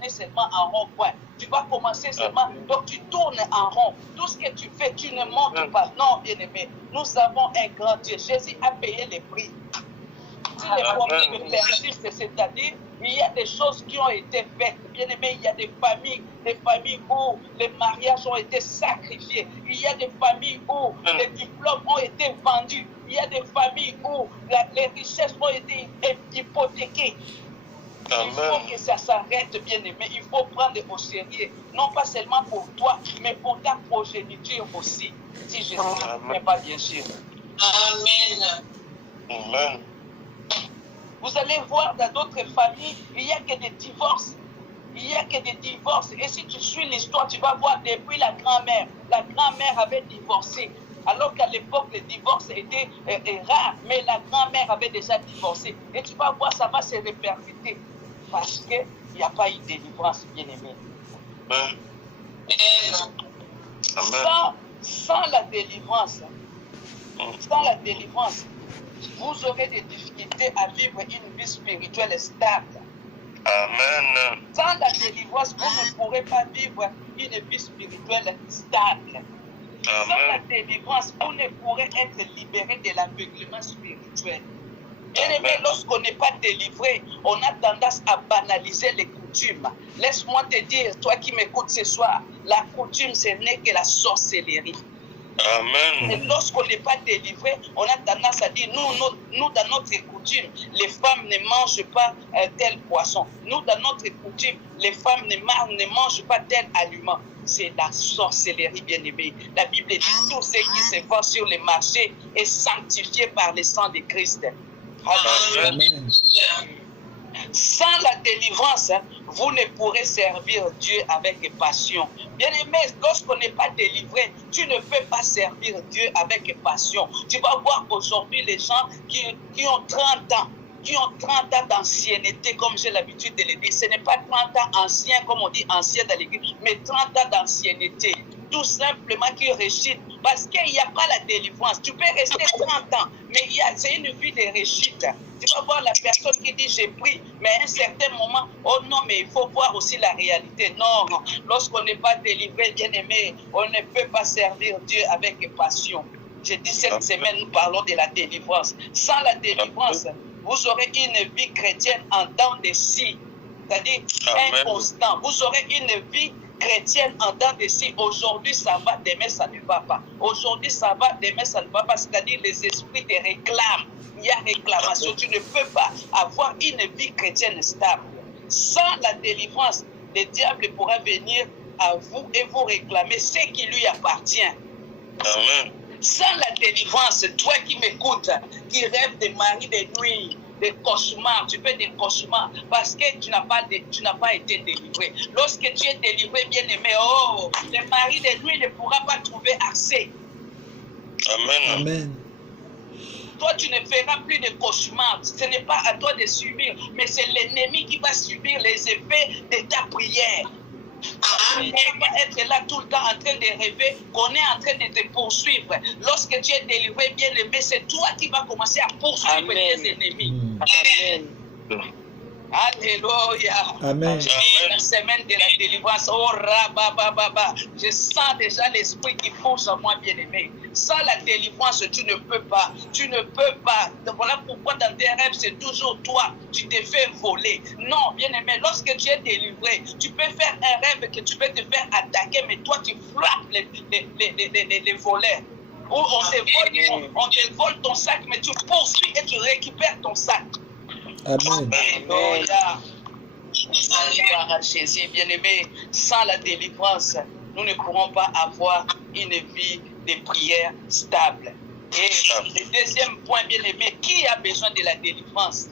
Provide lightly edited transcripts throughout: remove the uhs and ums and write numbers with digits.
tourner seulement en rond-point. Tu vas commencer seulement, donc tu tournes en rond. Tout ce que tu fais, tu ne montes pas. Non, bien-aimé, nous avons un grand Dieu. Jésus a payé les prix. Si les problèmes persistent, c'est-à-dire, il y a des choses qui ont été faites. Bien aimé, il y a des familles où les mariages ont été sacrifiés. Il y a des familles où les diplômes ont été vendus. Il y a des familles où les richesses ont été hypothéquées. Il faut que ça s'arrête, bien aimé. Il faut prendre au sérieux. Non pas seulement pour toi, mais pour ta progéniture aussi. Si Jésus ne fait pas, bien sûr. Amen. Amen. Vous allez voir dans d'autres familles, il n'y a que des divorces. Il n'y a que des divorces. Et si tu suis l'histoire, tu vas voir depuis la grand-mère. La grand-mère avait divorcé. Alors qu'à l'époque, les divorces étaient rares. Mais la grand-mère avait déjà divorcé. Et tu vas voir, ça va se répercuter. Parce qu'il n'y a pas eu de délivrance, bien-aimé. Sans la délivrance, vous aurez des difficultés à vivre une vie spirituelle stable. Amen. Sans la délivrance, vous ne pourrez pas vivre une vie spirituelle stable. Amen. Sans la délivrance, vous ne pourrez être libéré de l'aveuglement spirituel. Bien aimé, lorsqu'on n'est pas délivré, on a tendance à banaliser les coutumes. Laisse-moi te dire, toi qui m'écoutes ce soir, la coutume, ce n'est que la sorcellerie. Amen. Et lorsqu'on n'est pas délivré, on a tendance à dire, nous dans notre coutume, les femmes ne mangent pas tel poisson. Nous, dans notre coutume, les femmes ne mangent pas tel aliment. C'est la sorcellerie, bien-aimée. La Bible dit, tout ce qui se vend sur les marchés est sanctifié par le sang de Christ. Amen. Sans la délivrance, vous ne pourrez servir Dieu avec passion. Bien-aimé, lorsqu'on n'est pas délivré, tu ne peux pas servir Dieu avec passion. Tu vas voir aujourd'hui les gens qui ont 30 ans. Qui ont 30 ans d'ancienneté, comme j'ai l'habitude de le dire. Ce n'est pas 30 ans anciens, comme on dit ancien dans l'église, mais 30 ans d'ancienneté. Tout simplement qui réussissent. Parce qu'il n'y a pas la délivrance. Tu peux rester 30 ans, mais c'est une vie de réussite. Tu vas voir la personne qui dit j'ai pris, mais à un certain moment, oh non, mais il faut voir aussi la réalité. Non, lorsqu'on n'est pas délivré, bien aimé, on ne peut pas servir Dieu avec passion. J'ai dit cette semaine, nous parlons de la délivrance. Sans la délivrance, vous aurez une vie chrétienne en dents de scie, c'est-à-dire inconstant. Vous aurez une vie chrétienne en dents de scie. Aujourd'hui ça va, demain ça ne va pas. Aujourd'hui ça va, demain ça ne va pas. C'est-à-dire les esprits te réclament. Il y a réclamation. Tu ne peux pas avoir une vie chrétienne stable. Sans la délivrance, le diable pourra venir à vous et vous réclamer ce qui lui appartient. Amen. Sans la délivrance, toi qui m'écoutes, qui rêves de mari de nuit, des cauchemars, tu fais des cauchemars parce que tu n'as pas été délivré. Lorsque tu es délivré, bien aimé, le mari de nuit ne pourra pas trouver accès. Amen. Amen. Toi, tu ne feras plus de cauchemars. Ce n'est pas à toi de subir, mais c'est l'ennemi qui va subir les effets de ta prière. On ne va être là tout le temps en train de rêver qu'on est en train de te poursuivre. Lorsque tu es délivré, bien aimé, c'est toi qui vas commencer à poursuivre tes ennemis. Amen. Alléluia. Amen. La semaine de la délivrance. Oh, rabababa. Je sens déjà l'esprit qui pousse en moi, bien aimé. Sans la délivrance, tu ne peux pas. Tu ne peux pas. Voilà pourquoi dans tes rêves, c'est toujours toi. Tu te fais voler. Non, bien aimé, lorsque tu es délivré, tu peux faire un rêve que tu peux te faire attaquer, mais toi, tu frappes les voleurs. Ou on te vole ton sac, mais tu poursuis et tu récupères ton sac. Amen. Alléluia. Jésus, bien-aimé, sans la délivrance, nous ne pourrons pas avoir une vie de prière stable. Et le deuxième point, bien-aimé, qui a besoin de la délivrance?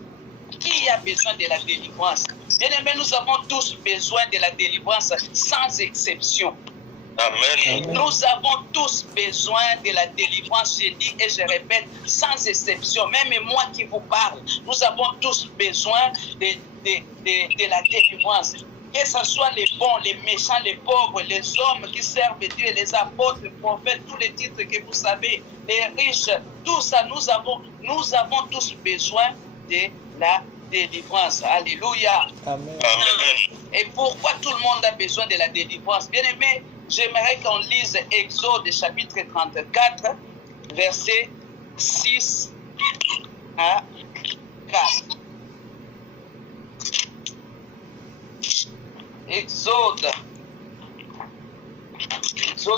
Qui a besoin de la délivrance? Bien-aimé, nous avons tous besoin de la délivrance sans exception. Amen. Nous avons tous besoin de la délivrance, je dis et je répète, sans exception. Même moi qui vous parle, nous avons tous besoin de la délivrance. Que ce soit les bons, les méchants, les pauvres, les hommes qui servent Dieu, les apôtres, les prophètes, tous les titres que vous savez, les riches, tout ça, nous avons tous besoin de la délivrance. Alléluia. Amen. Amen. Et pourquoi tout le monde a besoin de la délivrance? Bien aimé, j'aimerais qu'on lise Exode chapitre 34, verset 6 à 4. Exode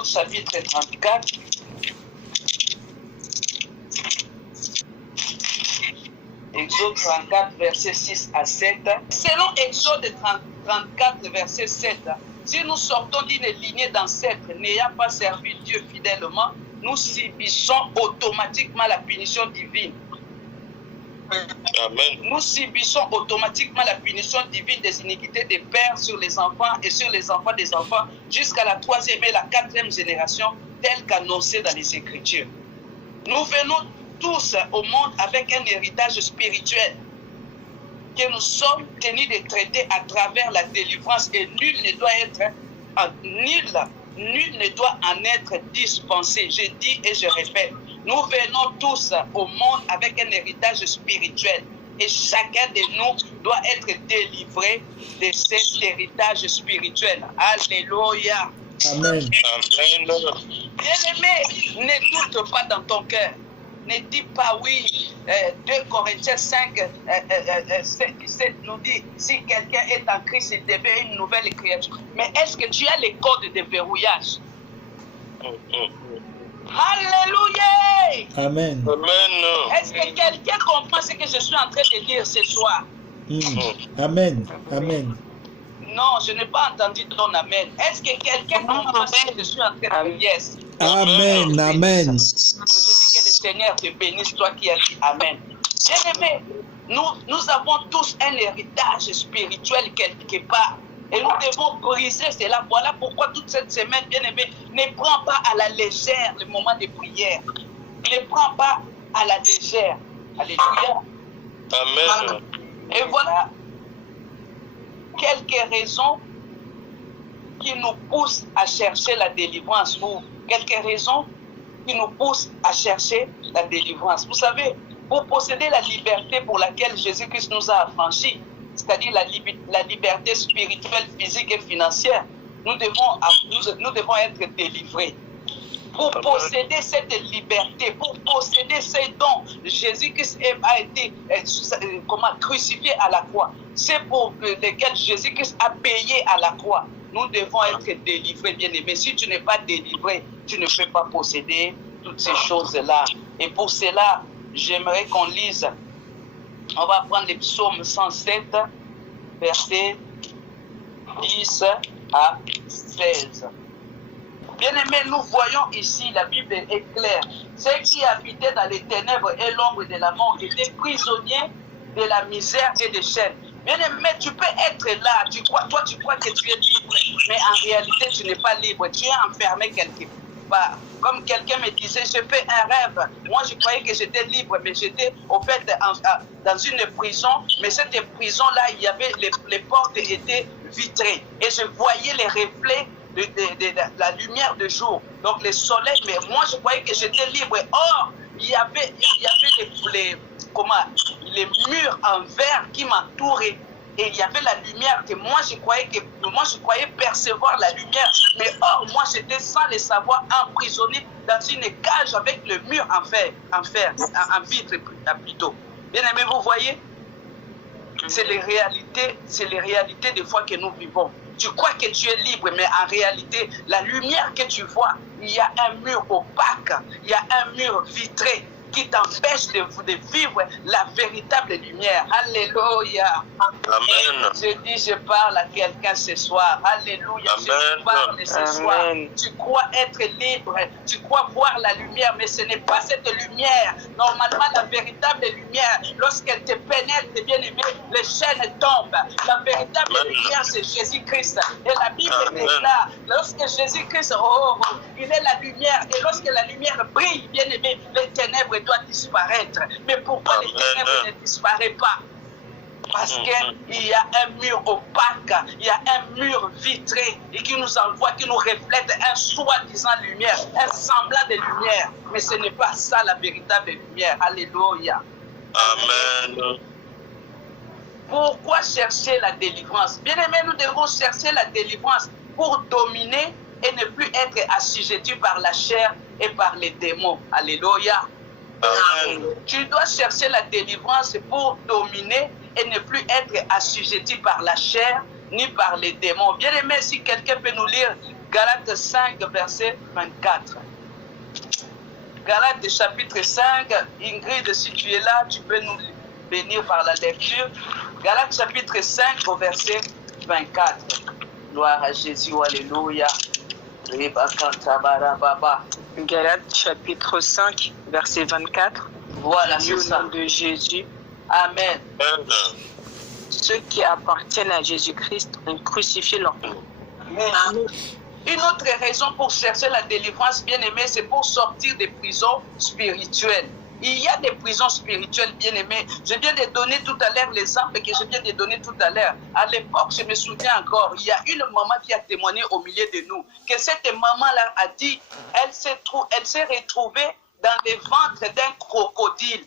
chapitre 34. Exode 34, verset 6 à 7. Selon Exode 34, verset 7, si nous sortons d'une lignée d'ancêtres n'ayant pas servi Dieu fidèlement, nous subissons automatiquement la punition divine. Amen. Nous subissons automatiquement la punition divine des iniquités des pères sur les enfants et sur les enfants des enfants jusqu'à la 3e et la 4e génération, telle qu'annoncée dans les Écritures. Nous venons tous au monde avec un héritage spirituel que nous sommes tenus de traiter à travers la délivrance et nul ne doit en être dispensé. Je dis et je répète, nous venons tous au monde avec un héritage spirituel et chacun de nous doit être délivré de cet héritage spirituel. Alléluia. Amen. Amen. Bien-aimé, ne doute pas dans ton cœur. Ne dis pas oui. 2 Corinthiens 5, 17 nous dit, si quelqu'un est en Christ, il devient une nouvelle créature. Mais est-ce que tu as les codes de verrouillage? Alléluia. Amen. Amen. Est-ce que quelqu'un comprend ce que je suis en train de dire ce soir? Amen. Amen. Non, je n'ai pas entendu ton amen. Est-ce que quelqu'un comprend ce que je suis en train de dire? Yes. Amen. Amen. Je dis que le Seigneur te bénisse, toi qui as dit Amen. Bien-aimé, nous avons tous un héritage spirituel quelque part. Et nous devons briser cela. Voilà pourquoi toute cette semaine, bien-aimé, ne prends pas à la légère le moment de prière. Ne prends pas à la légère. Alléluia. Amen. Et voilà quelques raisons qui nous poussent à chercher la délivrance, ou quelques raisons qui nous poussent à chercher la délivrance. Vous savez, pour posséder la liberté pour laquelle Jésus-Christ nous a affranchis, c'est-à-dire la liberté spirituelle, physique et financière, nous devons être délivrés. Pour posséder cette liberté, pour posséder ces dons, Jésus-Christ a été crucifié à la croix. C'est pour lesquels Jésus-Christ a payé à la croix. Nous devons être délivrés, bien-aimés. Si tu n'es pas délivré, tu ne peux pas posséder toutes ces choses-là. Et pour cela, j'aimerais qu'on lise. On va prendre les psaumes 107, versets 10 à 16. Bien-aimés, nous voyons ici, la Bible est claire. Ceux qui habitaient dans les ténèbres et l'ombre de la mort étaient prisonniers de la misère et des chaînes. Bien-aimé, tu peux être là, tu crois que tu es libre, mais en réalité, tu n'es pas libre. Tu es enfermé quelque part. Comme quelqu'un me disait, je fais un rêve. Moi, je croyais que j'étais libre, mais j'étais au fait dans une prison. Mais cette prison-là, il y avait les portes étaient vitrées. Et je voyais les reflets de la lumière du jour. Donc, le soleil, mais moi, je croyais que j'étais libre. Or, il y avait les murs en verre qui m'entouraient. Et il y avait la lumière que moi je croyais percevoir la lumière. Mais or, moi j'étais sans le savoir emprisonné dans une cage avec le mur en vitre plutôt. Bien aimé, vous voyez, c'est les réalités des fois que nous vivons. Tu crois que tu es libre, mais en réalité, la lumière que tu vois, il y a un mur opaque, il y a un mur vitré qui t'empêche de vivre la véritable lumière. Alléluia. Amen. Je parle à quelqu'un ce soir. Alléluia. Amen. Je parle ce soir. Tu crois être libre, tu crois voir la lumière, mais ce n'est pas cette lumière. Normalement, la véritable lumière, lorsqu'elle te pénètre, bien aimé, les chaînes tombent. La véritable lumière, c'est Jésus-Christ. Et la Bible est là. Lorsque Jésus-Christ, il est la lumière. Et lorsque la lumière brille, bien aimé, les ténèbres doivent disparaître. Mais pourquoi les ténèbres ne disparaissent pas? Parce qu'il y a un mur opaque, il y a un mur vitré et qui nous envoie, qui nous reflète un soi-disant lumière, un semblant de lumière. Mais ce n'est pas ça la véritable lumière. Alléluia. Amen. Pourquoi chercher la délivrance? Bien-aimés, nous devons chercher la délivrance pour dominer et ne plus être assujettis par la chair et par les démons. Alléluia. Amen. Tu dois chercher la délivrance pour dominer et ne plus être assujetti par la chair ni par les démons. Bien-aimé, si quelqu'un peut nous lire Galates 5, verset 24. Galates chapitre 5, Ingrid, si tu es là, tu peux nous bénir par la lecture. Galates chapitre 5, au verset 24. Gloire à Jésus, alléluia. Galates chapitre 5, verset 24. Voilà, Au c'est ça. nom de Jésus, Amen. Amen. ceux qui appartiennent à Jésus-Christ ont crucifié leur corps. Amen. Une autre raison pour chercher la délivrance, bien-aimé, c'est pour sortir des prisons spirituelles. Il y a des prisons spirituelles, bien-aimées. Je viens de donner tout à l'heure l'exemple que je viens de donner tout à l'heure. À l'époque, je me souviens encore, il y a une maman qui a témoigné au milieu de nous, que cette maman-là a dit, elle s'est retrouvée dans les ventres d'un crocodile.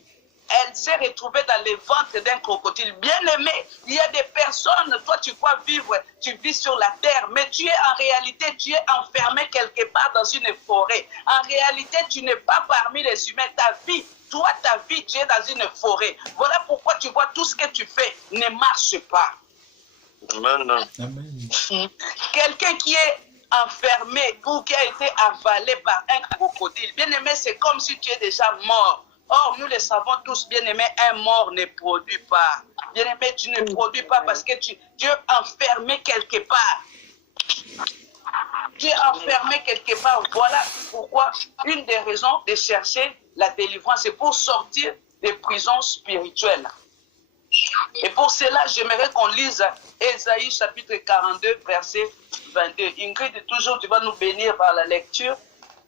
Elle s'est retrouvée dans les ventres d'un crocodile. Bien-aimé, il y a des personnes, toi tu crois vivre, tu vis sur la terre, mais tu es en réalité, tu es enfermé quelque part dans une forêt. En réalité, tu n'es pas parmi les humains. Ta vie, tu es dans une forêt. Voilà pourquoi tu vois tout ce que tu fais ne marche pas. Amen. Amen. Quelqu'un qui est enfermé ou qui a été avalé par un crocodile, bien-aimé, c'est comme si tu es déjà mort. Or, nous le savons tous, bien-aimé, un mort ne produit pas. Bien-aimé, tu ne produis pas parce que tu es enfermé quelque part. Tu es enfermé quelque part. Voilà pourquoi une des raisons de chercher la délivrance, c'est pour sortir des prisons spirituelles. Et pour cela, j'aimerais qu'on lise Ésaïe chapitre 42, verset 22. Ingrid, toujours, tu vas nous bénir par la lecture.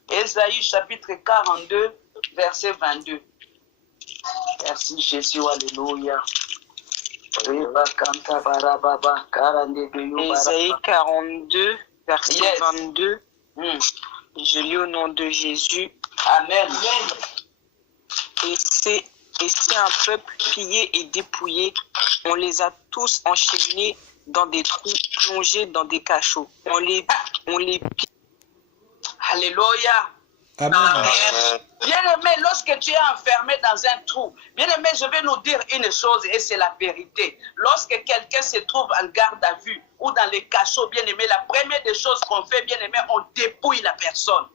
Ésaïe chapitre 42, verset 22. Merci Jésus, alléluia. Ésaïe 42, verset Yes. 22. Je lis au nom de Jésus. Amen. Et c'est un peuple pillé et dépouillé. On les a tous enchaînés dans des trous, plongés dans des cachots. On les pille. Alléluia. Amen. Bien-aimé, lorsque tu es enfermé dans un trou, bien-aimé, je vais nous dire une chose et c'est la vérité. Lorsque quelqu'un se trouve en garde à vue ou dans les cachots, bien-aimé, la première des choses qu'on fait, bien-aimé, on dépouille la personne.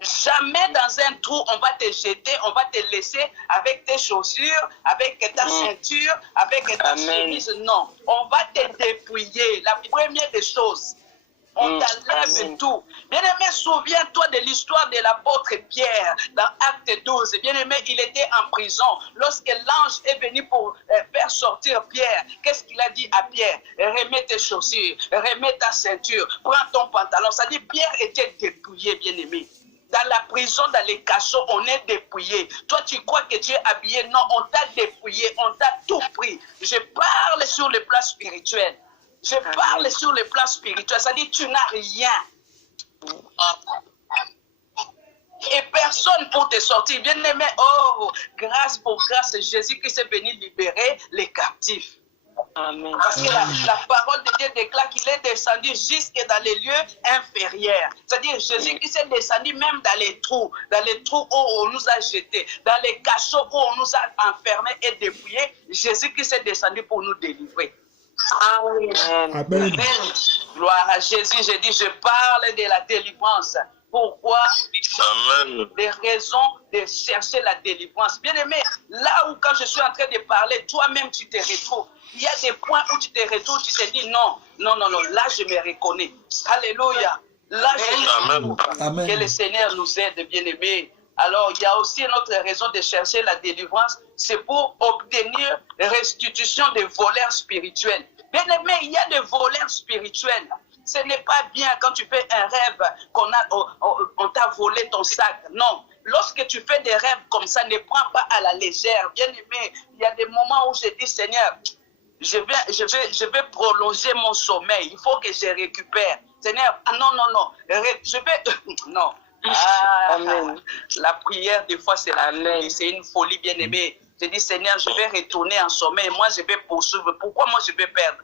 Jamais dans un trou, on va te jeter, on va te laisser avec tes chaussures, avec ta ceinture, avec ta chemise. Non, on va te dépouiller. La première des choses. On t'enlève tout. Bien-aimé, souviens-toi de l'histoire de l'apôtre Pierre dans Acte 12. Bien-aimé, il était en prison. Lorsque l'ange est venu pour faire sortir Pierre, qu'est-ce qu'il a dit à Pierre? Remets tes chaussures, remets ta ceinture, prends ton pantalon. Ça dit, Pierre était dépouillé, bien-aimé. Dans la prison, dans les cachots, on est dépouillé. Toi, tu crois que tu es habillé? Non, on t'a dépouillé, on t'a tout pris. Je parle sur le plan spirituel. Je parle sur le plan spirituel, c'est-à-dire tu n'as rien. Et personne pour te sortir. Bien-aimé, oh, grâce pour grâce, Jésus-Christ est venu libérer les captifs. Amen. Parce que la parole de Dieu déclare qu'il est descendu jusque dans les lieux inférieurs. C'est-à-dire Jésus-Christ est descendu même dans les trous où on nous a jetés, dans les cachots où on nous a enfermés et dépouillés. Jésus-Christ est descendu pour nous délivrer. Amen. Amen. Gloire à Jésus, j'ai dit, je parle de la délivrance. Pourquoi? Amen. Des raisons de chercher la délivrance. Bien aimé, là où quand je suis en train de parler, toi-même tu te retrouves. Il y a des points où tu te retrouves, tu te dis non, là je me reconnais. Alléluia. Là je me retrouve. Amen. Que le Seigneur nous aide, bien aimé. Alors, il y a aussi une autre raison de chercher la délivrance, c'est pour obtenir restitution des voleurs spirituels. Bien aimé, il y a des voleurs spirituels. Ce n'est pas bien quand tu fais un rêve on t'a volé ton sac. Non. Lorsque tu fais des rêves comme ça, ne prends pas à la légère. Bien aimé, il y a des moments où je dis, Seigneur, je vais prolonger mon sommeil. Il faut que je récupère. Seigneur, non. Non. Amen. La prière, des fois, c'est une folie, bien aimée. Je dis, Seigneur, je vais retourner en sommeil. Moi, je vais poursuivre. Pourquoi moi, je vais perdre?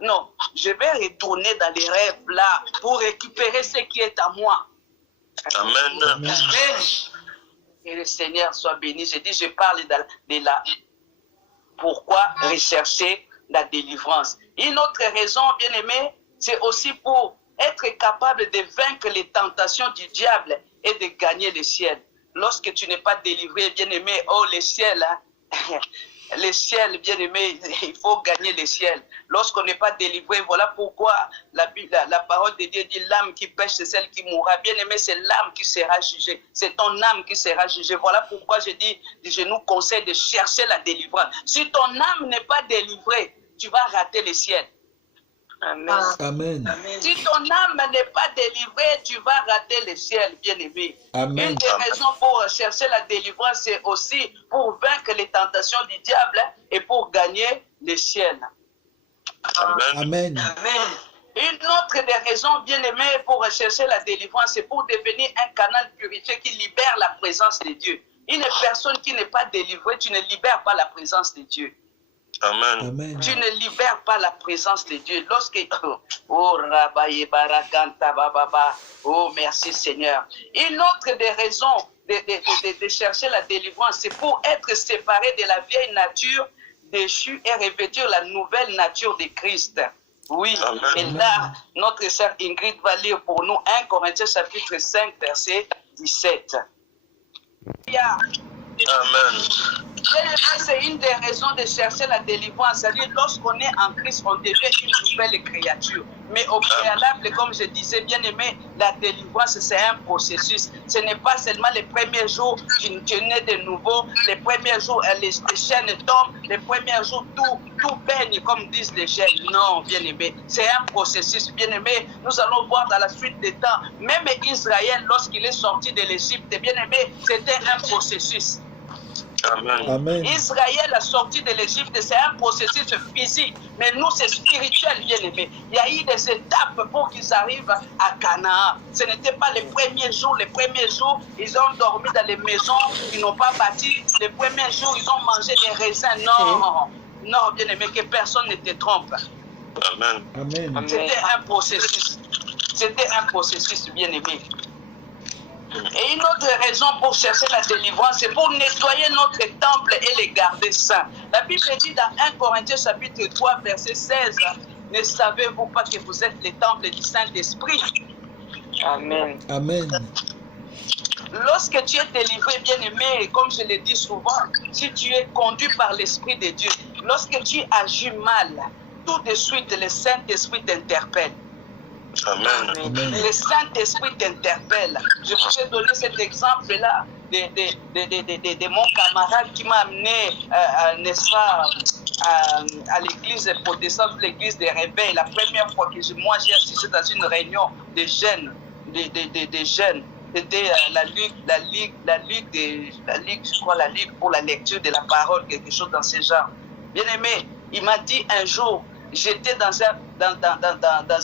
Non, je vais retourner dans les rêves là pour récupérer ce qui est à moi. Amen. Amen. Et le Seigneur soit béni. Je dis, je parle de la... Pourquoi rechercher la délivrance? Une autre raison, bien-aimé, c'est aussi pour être capable de vaincre les tentations du diable et de gagner le ciel. Lorsque tu n'es pas délivré, bien-aimé, oh, le ciel, hein, le ciel, bien-aimé, il faut gagner le ciel. Lorsqu'on n'est pas délivré, voilà pourquoi la parole de Dieu dit l'âme qui pêche, c'est celle qui mourra. Bien-aimé, c'est l'âme qui sera jugée. C'est ton âme qui sera jugée. Voilà pourquoi je nous conseille de chercher la délivrance. Si ton âme n'est pas délivrée, tu vas rater le ciel. Amen. Amen. Si ton âme n'est pas délivrée, tu vas rater le ciel, bien-aimé. Amen. Une des raisons pour chercher la délivrance, c'est aussi pour vaincre les tentations du diable et pour gagner le ciel. Amen. Amen. Une autre des raisons, bien-aimé, pour rechercher la délivrance, c'est pour devenir un canal purifié qui libère la présence de Dieu. Une personne qui n'est pas délivrée, tu ne libères pas la présence de Dieu. Amen. Amen. Tu ne libères pas la présence de Dieu. Lorsque... Oh, Rabaye Barakanta Bababa. Oh, merci Seigneur. Une autre des raisons de chercher la délivrance, c'est pour être séparé de la vieille nature déchue et revêtir la nouvelle nature de Christ. Oui, Amen. et là, notre sœur Ingrid va lire pour nous 1 Corinthiens chapitre 5, verset 17. Amen. C'est une des raisons de chercher la délivrance. C'est-à-dire, lorsqu'on est en Christ, on devient une nouvelle créature. Mais au préalable, comme je disais, bien aimé, la délivrance, c'est un processus. Ce n'est pas seulement les premiers jours qui tu nais de nouveau, les premiers jours, les chaînes tombent, les premiers jours, tout baigne, comme disent les chaînes. Non, bien aimé, c'est un processus. Bien aimé, nous allons voir dans la suite des temps, même Israël, lorsqu'il est sorti de l'Égypte, bien aimé, c'était un processus. Amen. Amen. Israël a sorti de l'Égypte, c'est un processus physique, mais nous c'est spirituel, bien aimé. Il y a eu des étapes pour qu'ils arrivent à Canaan. Ce n'était pas les premiers jours, ils ont dormi dans les maisons, ils n'ont pas bâti. Les premiers jours, ils ont mangé des raisins. Non, non, bien aimé, que personne ne te trompe. Amen. Amen. C'était un processus. C'était un processus, bien aimé. Et une autre raison pour chercher la délivrance, c'est pour nettoyer notre temple et les garder saints. La Bible dit dans 1 Corinthiens chapitre 3, verset 16, ne savez-vous pas que vous êtes le temple du Saint-Esprit? Amen. Amen. Lorsque tu es délivré, bien-aimé, comme je le dis souvent, si tu es conduit par l'Esprit de Dieu, lorsque tu agis mal, tout de suite le Saint-Esprit t'interpelle. Amen. Le Saint-Esprit t'interpelle. Je pourrais donner cet exemple-là de mon camarade qui m'a amené, n'est-ce pas, à l'église protestante, l'église des réveils. La première fois que moi j'ai assisté dans une réunion des jeunes, des jeunes. C'était la ligue pour la lecture de la parole, quelque chose dans ce genre. Bien aimé, il m'a dit un jour, j'étais dans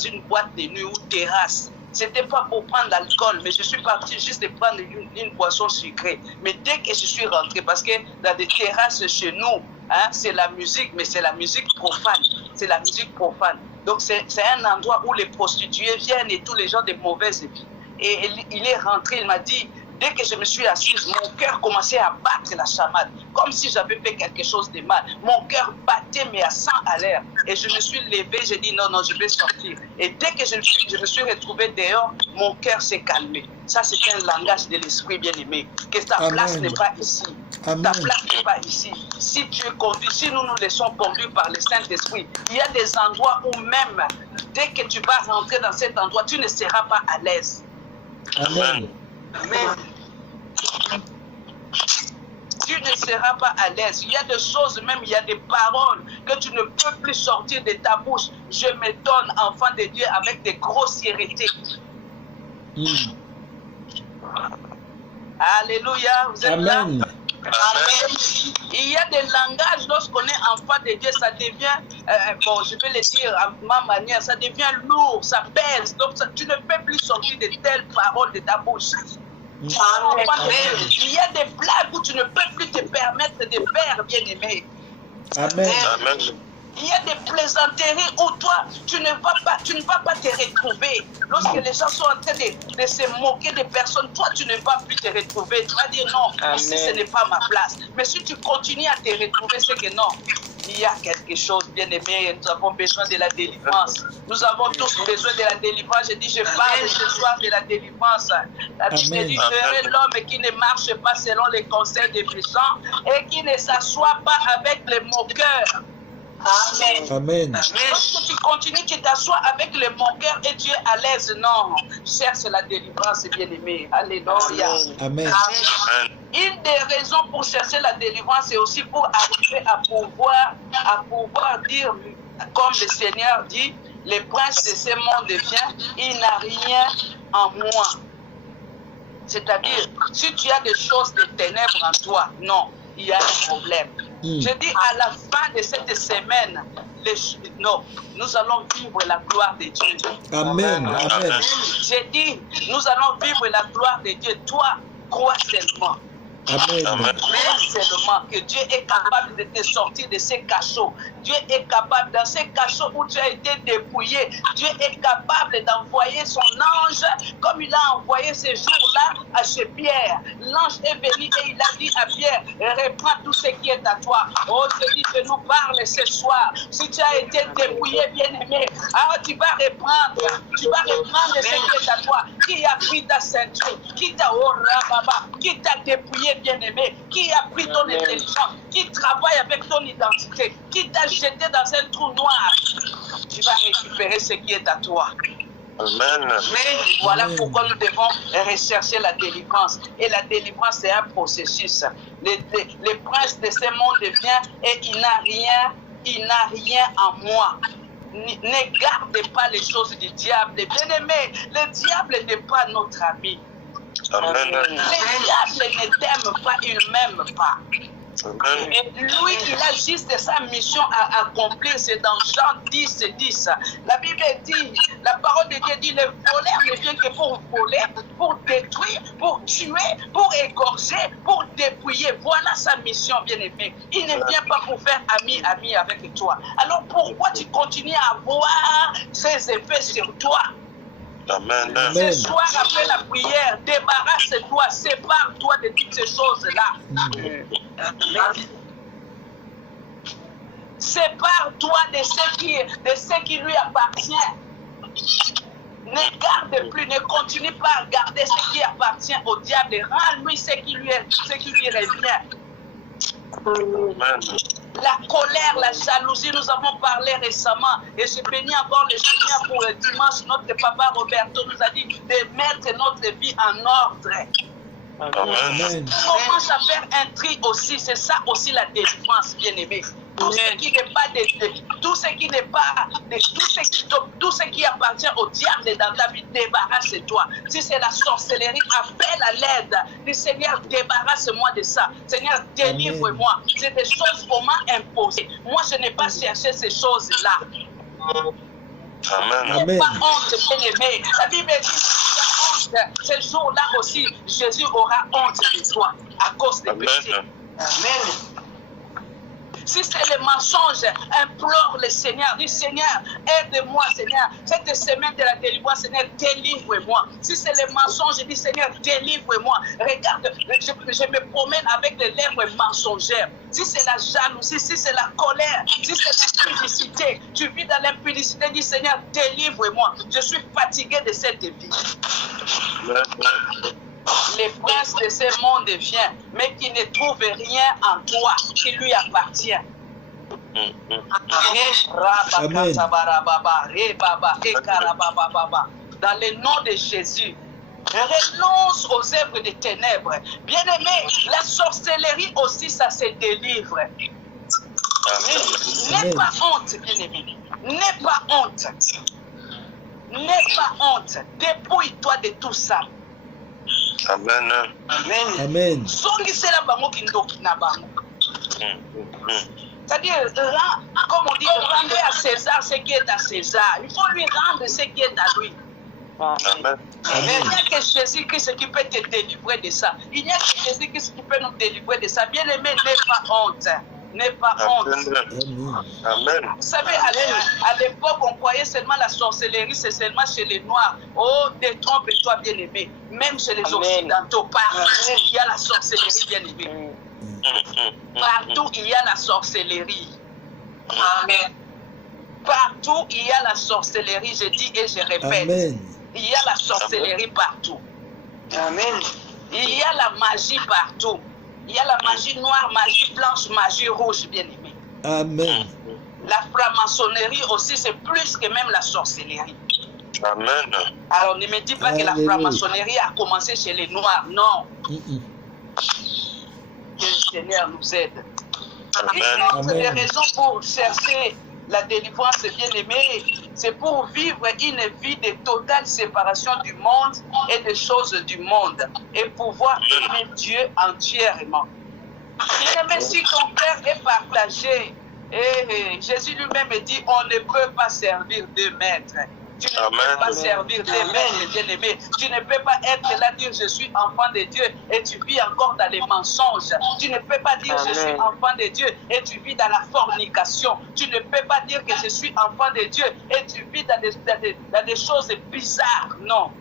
une boîte de nuit ou terrasse. C'était pas pour prendre l'alcool, mais je suis parti juste de prendre une boisson sucrée. Mais dès que je suis rentré, parce que dans des terrasses chez nous, hein, c'est la musique, mais c'est la musique profane. C'est la musique profane. Donc c'est un endroit où les prostituées viennent et tous les gens de mauvaise vie. Et il est rentré, il m'a dit, dès que je me suis assise, mon cœur commençait à battre la chamade, comme si j'avais fait quelque chose de mal. Mon cœur battait, mais à 100 à l'heure. Et je me suis levé, j'ai dit non, je vais sortir. Et dès que je me suis retrouvé dehors, mon cœur s'est calmé. Ça, c'est un langage de l'esprit, bien-aimé. Que ta place n'est pas ici. Amen. Ta place n'est pas ici. Si tu es conduit, si nous nous laissons conduire par le Saint-Esprit, il y a des endroits où même, dès que tu vas rentrer dans cet endroit, tu ne seras pas à l'aise. Amen. Amen. Tu ne seras pas à l'aise. Il y a des choses, même il y a des paroles que tu ne peux plus sortir de ta bouche. Je m'étonne, enfant de Dieu, avec des grossièretés. Alléluia, vous êtes là? Amen. Amen. Il y a des langages, lorsqu'on est enfant de Dieu, ça devient, bon, je vais le dire à ma manière, ça devient lourd, ça pèse. Donc, tu ne peux plus sortir de telles paroles de ta bouche. Tu comprends? Il y a des blagues où tu ne peux plus te permettre de faire, bien-aimé. Amen. Amen. Il y a des plaisanteries où toi, tu ne vas pas te retrouver. Lorsque les gens sont en train de se moquer des personnes, toi, tu ne vas plus te retrouver. Tu vas dire non, ici, ce n'est pas ma place. Mais si tu continues à te retrouver, c'est que non. Il y a quelque chose, bien aimé, nous avons besoin de la délivrance. Nous avons tous besoin de la délivrance. Je dis, je parle ce soir de la délivrance. La Bible dit, heureux l'homme qui ne marche pas selon les conseils des puissants et qui ne s'assoit pas avec les moqueurs. Amen. Amen. Lorsque tu continues, tu t'assois avec les moqueurs et tu es à l'aise. Non, cherche la délivrance, bien-aimé. Alléluia. Amen. Amen. Une des raisons pour chercher la délivrance, c'est aussi pour arriver à pouvoir dire, comme le Seigneur dit, le prince de ce monde vient, il n'a rien en moi. C'est-à-dire, si tu as des choses de ténèbres en toi, non, il y a un problème. Je dis à la fin de cette semaine, non, nous allons vivre la gloire de Dieu. Amen. Amen. J'ai dit, nous allons vivre la gloire de Dieu. Toi, crois seulement. Amen. Crois seulement que Dieu est capable de te sortir de ces cachots. Dieu est capable, dans ces cachots où tu as été dépouillé, Dieu est capable d'envoyer son ange, comme il a envoyé ce jour-là à chez Pierre. L'ange est venu et il a dit à Pierre, reprends tout ce qui est à toi. Oh, je dis que nous parle ce soir. Si tu as été dépouillé, bien-aimé, alors tu vas reprendre ce qui est à toi. Qui a pris ta ceinture? Qui t'a qui t'a dépouillé, bien-aimé? Qui a pris ton intelligence? Qui travaille avec ton identité? Qui t'a jeté dans un trou noir? Tu vas récupérer ce qui est à toi. Amen. Voilà pourquoi nous devons rechercher la délivrance. Et la délivrance, c'est un processus. Le prince de ce monde vient et il n'a rien en moi. Ne gardez pas les choses du diable. Bien-aimé, le diable n'est pas notre ami. Amen. Le diable ne t'aime pas, il ne m'aime pas. Amen. Et lui, il a juste sa mission à accomplir. C'est dans Jean 10, 10. La Bible dit, la parole de Dieu dit, le voleur ne vient que pour voler, pour détruire, pour tuer, pour égorger, pour dépouiller. Voilà sa mission, bien-aimé. Il ne vient pas pour faire ami avec toi. Alors pourquoi tu continues à avoir ces effets sur toi? Amen. Ce soir, après la prière, débarrasse-toi, sépare-toi de toutes ces choses-là. Sépare-toi de ce qui lui appartient. Ne garde plus, ne continue pas à garder ce qui appartient au diable. Rends-lui ce qui lui revient. Amen. La colère, la jalousie, nous avons parlé récemment. Et je bénis encore le Seigneur pour le dimanche. Notre papa Roberto nous a dit de mettre notre vie en ordre. Amen. Commence à faire un tri aussi. C'est ça aussi la délivrance, bien-aimé. Tout ce qui n'est pas tout ce qui appartient au diable dans ta vie, débarrasse-toi. Si c'est la sorcellerie, appelle à l'aide. Dis Seigneur, débarrasse-moi de ça. Seigneur, délivre-moi. C'est des choses qu'on m'a imposées. Moi, je n'ai pas cherché ces choses-là. Amen. N'aie pas honte, bien-aimé. La Bible dit, si tu as honte, ce jour-là aussi, Jésus aura honte de toi à cause des péchés. Amen. Si c'est le mensonge, implore le Seigneur. Dis Seigneur, aide-moi, Seigneur. Cette semaine de la délivrance, Seigneur, délivre-moi. Si c'est le mensonge, dis Seigneur, délivre-moi. Regarde, je me promène avec les lèvres mensongères. Si c'est la jalousie, si c'est la colère, si c'est l'impudicité, tu vis dans l'impudicité, dis Seigneur, délivre-moi. Je suis fatigué de cette vie. Le prince de ce monde vient, mais qui ne trouve rien en toi qui lui appartient. Amen. Dans le nom de Jésus, renonce aux œuvres des ténèbres. Bien-aimé, la sorcellerie aussi, ça se délivre. N'aie pas honte, bien-aimé. N'aie pas honte. N'aie pas honte. Dépouille-toi de tout ça. Amen. Amen. Songisela bango kindoki na bango. C'est-à-dire, comme on dit, rendre à César ce qui est à César. Il faut lui rendre ce qui est à lui. Amen. Il n'y a que Jésus-Christ qui peut te délivrer de ça. Il n'y a que Jésus-Christ qui peut nous délivrer de ça. Bien-aimé, n'aie pas honte. N'aie pas honte. Amen. Vous savez, à l'époque, on croyait seulement la sorcellerie, c'est seulement chez les Noirs. Oh, détrompe-toi, bien-aimé. Même chez les Occidentaux, partout, il y a la sorcellerie, bien-aimé. Partout, il y a la sorcellerie. Amen. Partout, il y a la sorcellerie, je dis et je répète. Amen. Il y a la sorcellerie partout. Amen. Il y a la magie partout. Il y a la magie noire, magie blanche, magie rouge, bien-aimé. Amen. La franc-maçonnerie aussi, c'est plus que même la sorcellerie. Amen. Alors, ne me dis pas que la franc-maçonnerie a commencé chez les Noirs. Non. Que le Seigneur nous aide. Une autre des raisons pour chercher la délivrance, bien-aimé, c'est pour vivre une vie de totale séparation du monde et des choses du monde et pouvoir aimer Dieu entièrement. Bien-aimé, si ton cœur est partagé, Jésus lui-même dit, on ne peut pas servir deux maîtres. Tu ne peux pas servir des maîtres, bien-aimé. Tu ne peux pas être là, dire je suis enfant de Dieu et tu vis encore dans les mensonges. Tu ne peux pas dire je suis enfant de Dieu et tu vis dans la fornication. Tu ne peux pas dire que je suis enfant de Dieu et tu vis dans des choses bizarres. Non.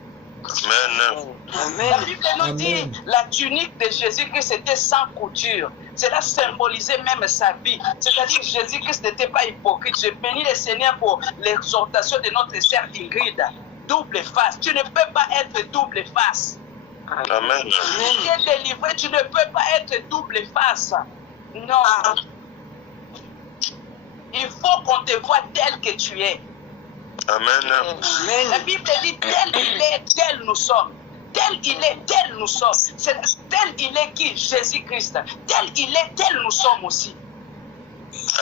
Amen. La Bible nous dit la tunique de Jésus-Christ était sans couture. Cela symbolisait même sa vie. C'est-à-dire que Jésus-Christ n'était pas hypocrite. Je bénis le Seigneur pour l'exhortation de notre sœur Ingrid. Double face. Tu ne peux pas être double face. Amen. Tu es délivré, tu ne peux pas être double face. Non. Il faut qu'on te voie tel que tu es. Amen. La Bible dit tel il est, tel nous sommes. Tel il est, tel nous sommes. Tel il est qui? Jésus-Christ. Tel il est, tel nous sommes aussi.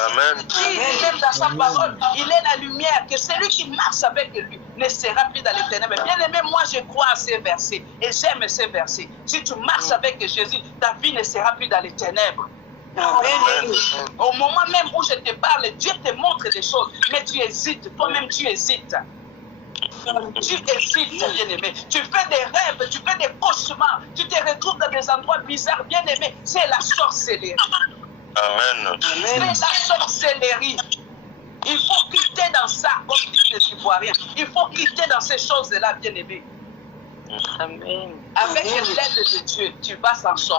Amen. Il est dans sa parole, il est la lumière, que celui qui marche avec lui ne sera plus dans les ténèbres. Bien aimé, moi je crois à ces versets et j'aime ces versets. Si tu marches avec Jésus, ta vie ne sera plus dans les ténèbres. Amen. Au moment même où je te parle, Dieu te montre des choses, mais tu hésites, toi-même tu hésites. Tu hésites, bien-aimé. Tu fais des rêves, tu fais des cauchemars, tu te retrouves dans des endroits bizarres, bien-aimé. C'est la sorcellerie. Amen. C'est la sorcellerie. Il faut quitter dans ça, comme disent les Ivoiriens. Il faut quitter dans ces choses-là, bien-aimé. Amen. Avec l'aide de Dieu, tu vas s'en sortir.